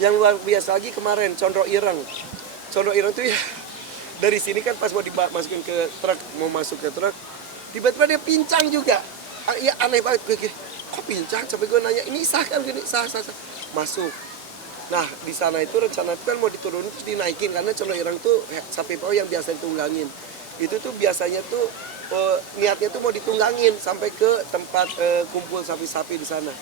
Yang luar biasa lagi kemarin Condro Ireng. Condro Ireng tuh ya dari sini kan pas mau dimasukin ke truk, mau masuk ke truk, tiba-tiba dia pincang juga. Ya aneh banget gue, kok pincang? Sampai gue nanya, ini sah kan? Gini, sah. Masuk. Nah di sana itu rencana itu kan mau diturunin terus dinaikin karena Condro Ireng tuh sapi pau yang biasa ditunggangin. Itu tuh biasanya tuh niatnya tuh mau ditunggangin sampai ke tempat kumpul sapi-sapi di sana.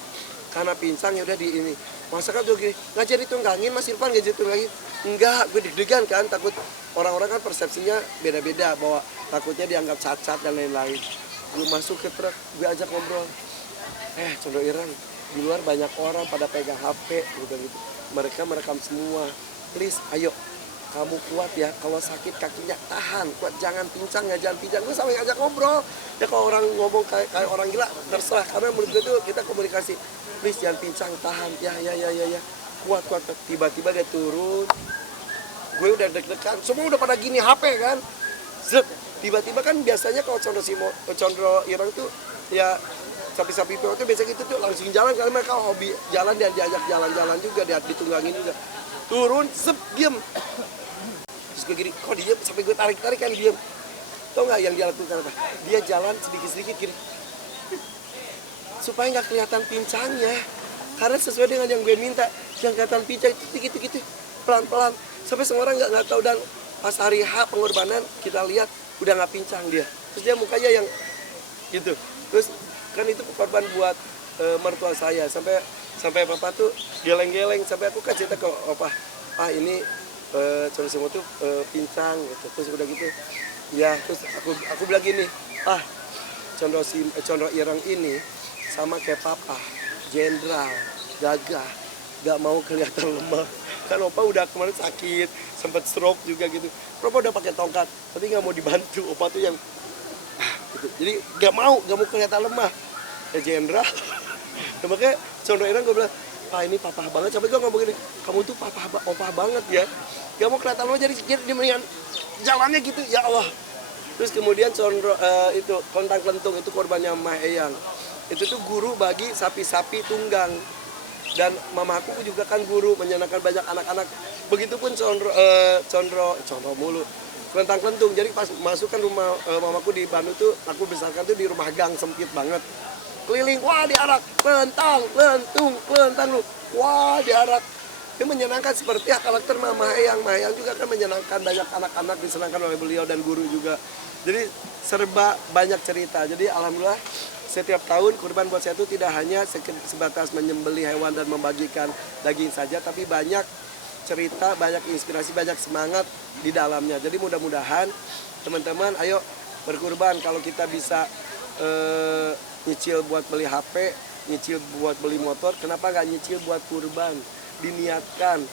Karena pincang ya udah di ini. Masa kan tuh gini, nggak jadi tunggangin Mas Irfan, nggak jadi tunggangin. Enggak, gue deg-degan kan, takut orang-orang kan persepsinya beda-beda bahwa takutnya dianggap cacat dan lain-lain. Gue masuk ke truk, gue ajak ngobrol. Condro Ireng, di luar banyak orang pada pegang HP, gitu. Mereka merekam semua. Please, ayo, kamu kuat ya. Kalau sakit kakinya tahan, kuat, jangan pincang. Gue sampai ngajak ngobrol. Ya kalau orang ngomong kayak orang gila, terserah. Karena menurut gue tuh kita komunikasi. Please jangan pincang, tahan. Ya. Kuat. Tiba-tiba dia turun. Gue udah deg-degan. Semua udah pada gini HP kan. Zet. Tiba-tiba kan biasanya kalau Condro Ireng tuh ya sapi-sapi itu biasa gitu tuh langsung jalan karena mereka hobi jalan dan diajak jalan-jalan juga, dia ditunggangin juga. Turun, diem. Terus gue gini, kok dia sampai gue tarik-tarik kan diem. Tau nggak yang dia lakukan apa? Dia jalan sedikit-sedikit gini. Supaya nggak kelihatan pincangnya. Karena sesuai dengan yang gue minta, yang kelihatan pincang itu gitu-gitu, pelan-pelan. Sampai semua orang nggak tahu, dan pas hari H pengorbanan kita lihat udah nggak pincang dia. Terus dia mukanya yang gitu. Terus kan itu korban buat mertua saya, sampai papa tuh geleng-geleng, sampai aku kan cerita ke opa, ini Condro Simo tuh pincang gitu. Terus udah gitu ya, terus aku bilang gini, Condro Ireng ini sama kayak papa, jenderal, gagah, gak mau kelihatan lemah. Kan opa udah kemarin sakit, sempat stroke juga gitu. Opa udah pakai tongkat, tapi nggak mau dibantu. Opa tuh yang gitu. Jadi gak mau kelihatan lemah. Ya jenderal. Nah, makanya Condro Ireng gue bilang, Pak ini papa banget. Sampai gue ngomong gini, kamu tuh opa banget ya. Gak mau kelihatan lemah, jadi dia mendingan jalannya gitu, ya Allah. Terus kemudian Condro itu Kontang Klentung, itu korbannya Mah Eyang. Itu tuh guru bagi sapi-sapi tunggang. Dan mamaku juga kan guru, menyenangkan banyak anak-anak. Begitupun Condro mulu, Kelentang Klentung. Jadi pas masuk kan rumah mamaku di Bandung tuh, aku besarkan tuh di rumah gang sempit banget. Keliling, wah diarak, kelentang lu. Wah diarak. Dia menyenangkan seperti karakter Mama Eyang. Mama Eyang juga kan menyenangkan banyak anak-anak, disenangkan oleh beliau dan guru juga. Jadi serba banyak cerita. Jadi alhamdulillah setiap tahun kurban buat saya itu tidak hanya sebatas menyembelih hewan dan membagikan daging saja, tapi banyak cerita, banyak inspirasi, banyak semangat di dalamnya. Jadi mudah-mudahan teman-teman ayo berkurban. Kalau kita bisa nyicil buat beli HP, nyicil buat beli motor, kenapa nggak nyicil buat kurban? Diniatkan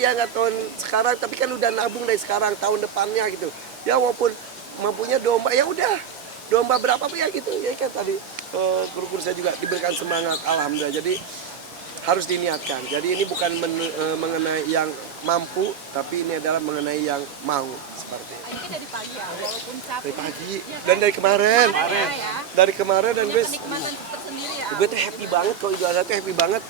ya nggak tahun sekarang, tapi kan udah nabung dari sekarang, tahun depannya gitu. Ya walaupun mampunya domba, ya udah domba berapa ya gitu. Ya kan tadi guru-guru saya juga diberikan semangat, alhamdulillah. Jadi harus diniatkan. Jadi ini bukan mengenai yang mampu, tapi ini adalah mengenai yang mau, seperti itu. Ini dari pagi ya, walaupun capek. Dari pagi, ya kan? Dan dari kemarin. Dari kemarin dan gue tuh happy banget kalau Idul Adha tuh happy banget.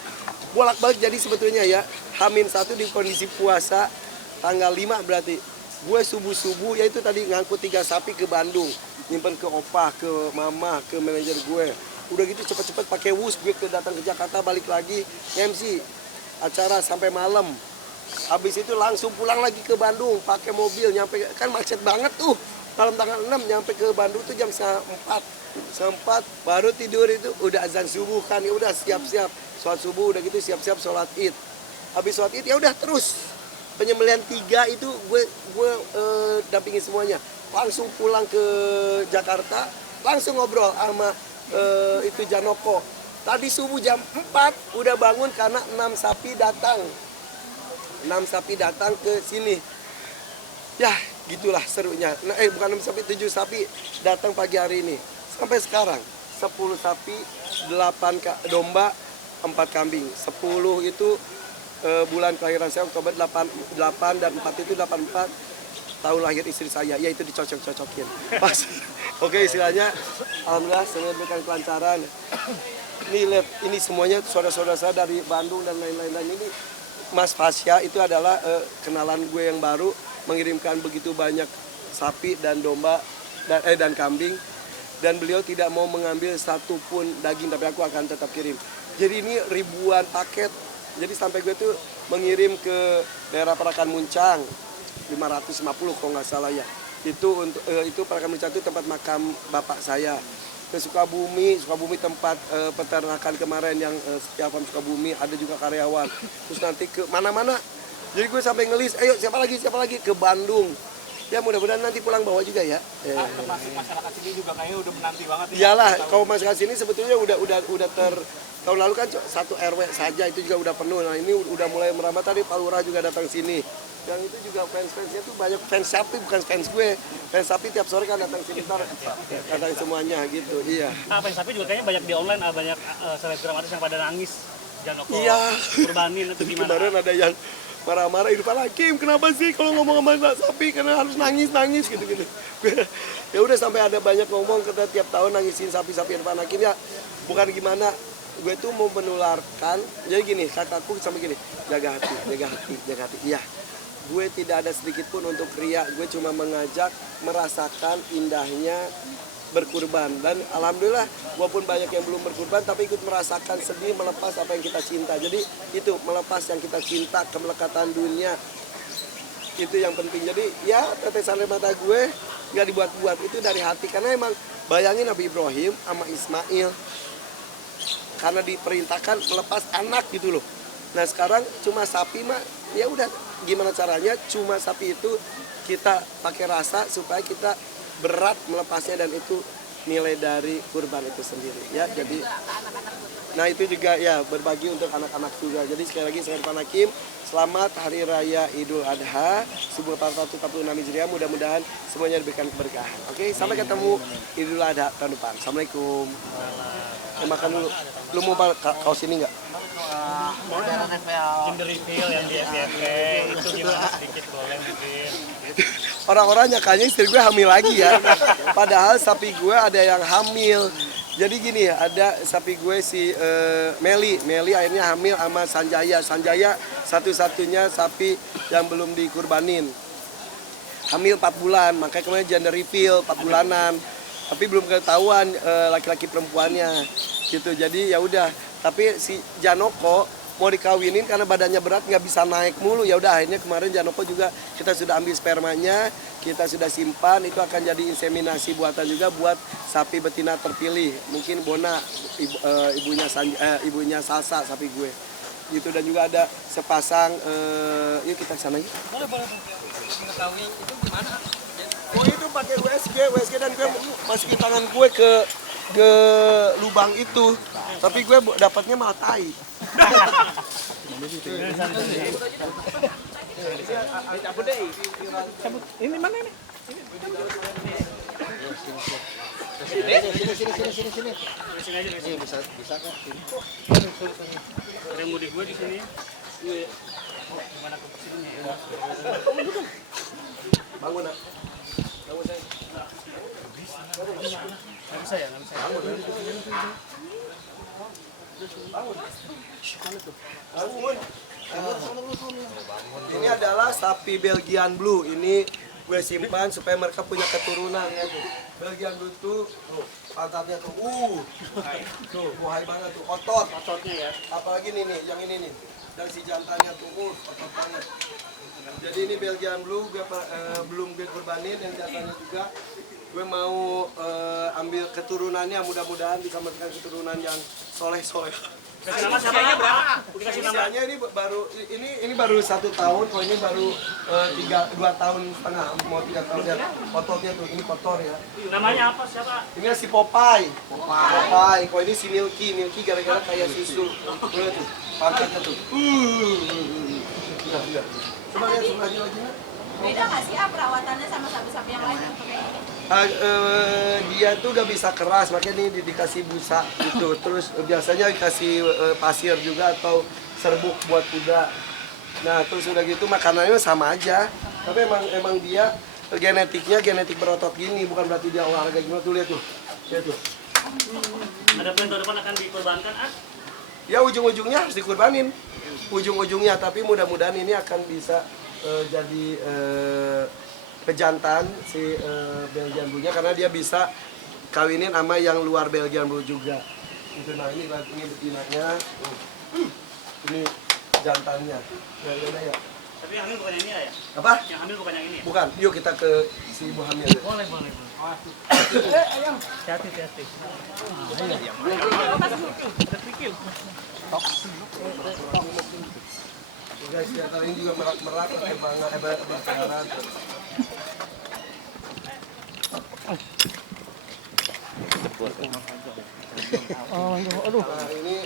Bolak-balik jadi sebetulnya ya, H-1 di kondisi puasa, tanggal 5 berarti. Gue subuh-subuh, ya itu tadi ngangkut 3 sapi ke Bandung. Nyimpen ke opa, ke mama, ke manajer gue. Udah gitu cepet-cepet pakai wus, gue datang ke Jakarta, balik lagi MC acara sampai malam. Habis itu langsung pulang lagi ke Bandung pakai mobil, nyampe kan macet banget tuh. Malam tanggal 6 nyampe ke Bandung tuh jam 4 baru tidur, itu udah azan subuh kan, ya udah siap-siap sholat subuh, udah gitu siap-siap sholat Id. Habis sholat Id ya udah terus penyembelihan 3 itu gue dampingi semuanya. Langsung pulang ke Jakarta, langsung ngobrol sama itu Janoko. Tadi subuh jam 4 udah bangun karena 6 sapi datang. 6 sapi datang ke sini. Ya, gitulah serunya. Bukan 6 sapi, 7 sapi datang pagi hari ini. Sampai sekarang 10 sapi, 8 domba, 4 kambing. 10 itu bulan kelahiran saya Oktober 8 dan 4 itu 84 tahun lahir istri saya, yaitu dicocok-cocokin pas. Oke, istilahnya alhamdulillah saya berikan kelancaran. Ini lihat, ini semuanya saudara-saudara saya dari Bandung dan lain-lain ini Mas Fasya itu adalah kenalan gue yang baru, mengirimkan begitu banyak sapi dan domba dan kambing, dan beliau tidak mau mengambil satu pun daging, tapi aku akan tetap kirim. Jadi ini ribuan paket. Jadi sampai gue tuh mengirim ke daerah Parakan Muncang 550 kalau nggak salah ya. Itu Parakan Muncang itu tempat makam bapak saya. Ke Sukabumi tempat peternakan kemarin yang setiap Sukabumi ada juga karyawan. Terus nanti ke mana-mana. Jadi gue sampai ngelis, ayo siapa lagi ke Bandung. Ya mudah-mudahan nanti pulang bawa juga ya. Termasuk masyarakat sini juga kayaknya udah menanti banget. Iyalah, kalau masyarakat sini sebetulnya udah tahun lalu kan satu RW saja itu juga udah penuh. Nah ini udah mulai merambat, tadi Pak Lurah juga datang sini. Yang itu juga fans-fansnya tuh banyak fans sapi, bukan fans gue. Fans sapi tiap sore kan datang sini, datang semuanya gitu, iya. Fans sapi juga kayaknya banyak di online, banyak selebgram artis yang pada nangis. Janoko, Iya. kurbanin atau gimana? Kemarin ada yang marah-marah, Irfan Hakim kenapa sih kalau ngomong sama sapi karena harus nangis gitu. Ya udah sampai ada banyak ngomong kita tiap tahun nangisin sapi-sapi Irfan Hakim ya. Bukan gimana, gue tuh mau menularkan. Jadi gini, kataku sampai gini, jaga hati. Iya. Gue tidak ada sedikit pun untuk ria, gue cuma mengajak merasakan indahnya berkurban, dan alhamdulillah walaupun banyak yang belum berkurban tapi ikut merasakan sedih melepas apa yang kita cinta. Jadi itu melepas yang kita cinta, kemelekatan dunia itu yang penting. Jadi ya tetesan air mata gue nggak dibuat-buat, itu dari hati, karena emang bayangin Nabi Ibrahim sama Ismail karena diperintahkan melepas anak gitu loh. Nah sekarang cuma sapi mah ya udah, gimana caranya cuma sapi itu kita pakai rasa supaya kita berat melepasnya, dan itu nilai dari kurban itu sendiri ya. Jadi nah itu juga ya berbagi untuk anak-anak juga. Jadi sekali lagi saya Irfan Hakim, selamat Hari Raya Idul Adha 1446 Hijriah, mudah-mudahan semuanya diberikan keberkahan. Oke, sampai ketemu Idul Adha tahun depan. Assalamualaikum. Makan dulu. Lu mau kaos ini nggak? Gender reveal yang di FYP itu gimana, sedikit boleh mungkin. Orang-orang nyakanya istri gue hamil lagi ya. Padahal sapi gue ada yang hamil. Jadi gini ya, ada sapi gue si Meli akhirnya hamil sama Sanjaya satu-satunya sapi yang belum dikurbanin. Hamil 4 bulan, makanya kemarin gender reveal 4 bulanan. Tapi belum ketahuan laki-laki perempuannya gitu. Jadi ya udah, tapi si Janoko mau dikawinin karena badannya berat nggak bisa naik mulu, ya udah akhirnya kemarin Janoko juga kita sudah ambil spermanya, kita sudah simpan, itu akan jadi inseminasi buatan juga buat sapi betina terpilih. Mungkin Bona ibunya Salsa sapi gue gitu. Dan juga ada sepasang yuk kita kesana yuk. Boleh. Mengetahui itu gimana? Oh itu pakai USG dan gue masukin tangan gue ke lubang itu, tapi gue dapatnya malah tai. Ini mana ini? Sini. Bisa kok. Ada yang mudik gue di sini. Gimana ke sini ya? Bangun nak. Nggak bisa ya. Bangun. Ini adalah sapi Belgian Blue. Ini gue simpan supaya mereka punya keturunan ya tuh. Belgian Blue tuh pantatnya tuh, tuh buhay banget tuh, ototnya ya. Apalagi nih yang ini nih, dan si jantannya tuh, otot banget. Jadi ini Belgian Blue, gue belum gue kurbanin, yang jantannya juga. Gue mau ambil keturunannya, mudah-mudahan bisa memberikan keturunan yang soleh. Nama siapanya berapa? Dikasih nama. Usianya ini baru 1 tahun, kalau ini baru 2 tahun setengah, mau 3 tahun ya. Ototnya tuh, ini kotor ya. Namanya apa? Siapa? Ini si Popeye. Kalau ini si Milky gara-gara kayak susu. Lihat tuh, pantatnya tuh. Udah. Coba lihat lagi. Beda nggak sih perawatannya sama sapi-sapi yang lain atau kayak gitu? Dia tuh udah bisa keras, makanya ini dikasih busa gitu. Terus biasanya dikasih pasir juga atau serbuk buat kuda. Nah terus udah gitu makanannya sama aja. Tapi emang dia genetik berotot gini, bukan berarti dia olahraga gimana. Tuh lihat tuh. Ada plan tahun depan akan dikorbankan? Ya ujung-ujungnya harus dikurbanin. ujung-ujungnya, tapi mudah-mudahan ini akan bisa jadi pejantan si Belgian Blue-nya karena dia bisa kawinin sama yang luar Belgian Blue juga. Itu nah ini betinanya, ini jantannya. Ya. Tapi yang hamil bukan yang ini ya? Apa? Yang hamil bukan yang ini ya? Bukan. Yuk kita ke si ibu hamil. Boleh. Hati-hati. Guys, ya kali ini juga merak-merak pakai bangga berkarat. Nah, ini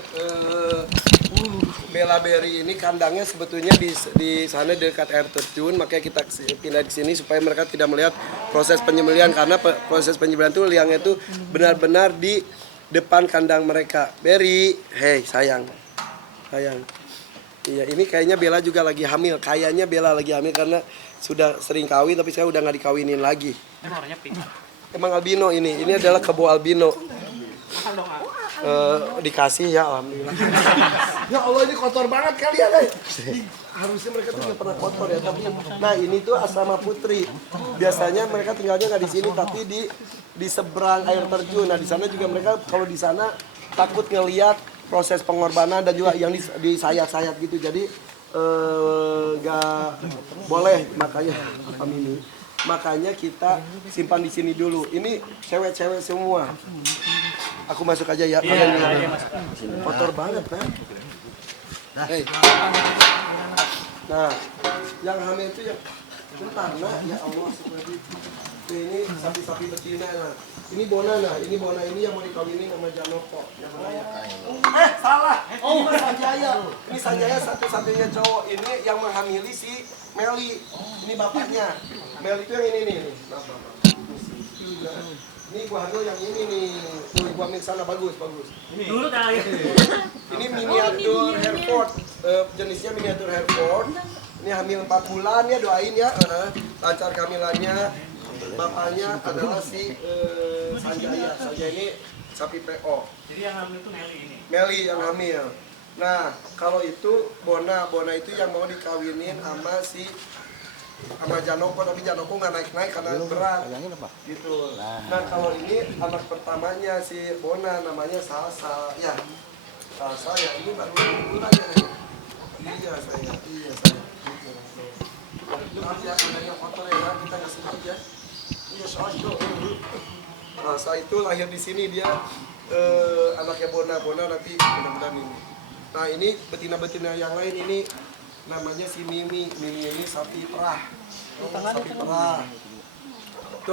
Bella Berry ini kandangnya sebetulnya di sana dekat air terjun, makanya kita pindah di sini supaya mereka tidak melihat proses penyembelihan karena proses penyembelihan itu liangnya itu benar-benar di depan kandang mereka. Berry, hey sayang. Iya, ini kayaknya Bella juga lagi hamil. Kayaknya Bella lagi hamil karena sudah sering kawin tapi saya udah nggak dikawinin lagi. Emang warnanya pink. Emang albino ini adalah kebo albino. Mahal dong, ah. Dikasih ya alhamdulillah. Ya Allah ini kotor banget kalian. Harusnya mereka tuh nggak pernah kotor ya. Tapi nah ini tuh asrama putri. Biasanya mereka tinggalnya nggak di sini tapi di seberang air terjun. Nah di sana juga mereka kalau di sana takut ngelihat proses pengorbanan dan juga yang disayat-sayat gitu. Jadi nggak boleh makanya kita simpan di sini dulu. Ini cewek-cewek semua. Aku masuk aja ya. Iya, masuk. Kotor banget kan? Hey. Nah, yang hamil itu yang bentar, nah, ya Allah seperti ini sapi-sapi betina nah. Ini Bona ini yang mau dikawinin sama Janoko. Salah. Ini Mas Sanjaya. Ini Sanjaya satu-satunya cowok ini yang menghamili si Meli. Ini bapaknya. Meli itu yang ini nih. Nah, bapak. Ini gua hamil yang ini nih. Tuh, gua ambil sana bagus. Nurut ya. Ini miniatur Hereford. Jenisnya miniatur Hereford. Ini hamil 4 bulan ya, doain ya. Lancar kehamilannya. Bapaknya adalah si Sanjaya. Sanjaya ini sapi PO. Jadi yang hamil itu Meli ini. Meli yang hamil. Nah, kalau itu Bona itu yang mau dikawinin sama Janoko, tapi Janoko nggak naik karena berat. Gitu. Nah, kalau ini anak pertamanya si Bona namanya Salsa. Ya, Salsa ya ini baru bulan ya. Iya saya. Maaf ya, kandangnya kotor ya, kita nggak sedikit ya. Iya, Salsa itu lahir di sini dia anaknya Bona nanti mudah-mudahan ini. Nah ini betina-betina yang lain ini namanya si Mimi ini sapi perah.